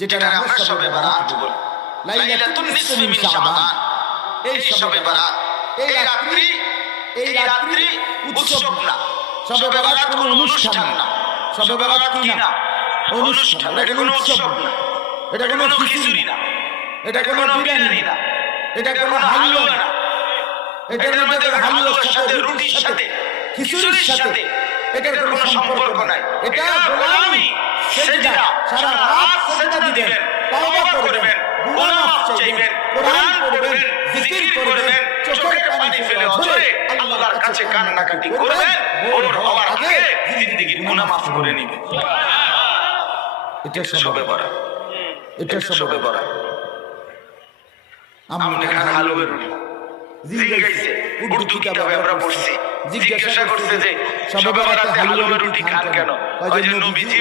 যেটা আমরা শবে বারাত বলি, লাইলাতুন নিসফি মিন শাবান। এই শবে বারাত, এই রাত্রি উৎসব না, শবে বারাত কোনো অনুষ্ঠান না। শবে বারাত কি না? অনুষ্ঠান। এটা কোনো উৎসব না, এটা কোনো খিচুড়ি না, এটা কোনো বিরিয়ানি না, এটা কোনো হালুয়া না। এটার মধ্যে হালুয়ার সাথে, রুটির সাথে, খিচুড়ির সাথে এটার কোনো সম্পর্ক নাই। এটা গোলামি, সেজদা। সারা রাত সেজদা দিবেন, তওবা করবেন, গুনাহ মাফ চাইবেন, কোরআন পড়বেন, জিকির করবেন, চোখের পানি ফেলে অঝরে আল্লাহর কাছে কান্নাকাটি করবেন। ভোর হওয়ার আগে জিন্দেগির গুনাহ মাফ করে নেবেন। এটা শবে বারাত, এটা শবে বারাত। আমরা খান হালুয়া রুটি জিজ্ঞাসা, উর্দু কিতাবে আমরা পড়ছি, জিজ্ঞাসা করছে যে শবে বারাতে হালুয়া রুটি খান কেন? ওই যে নবীজি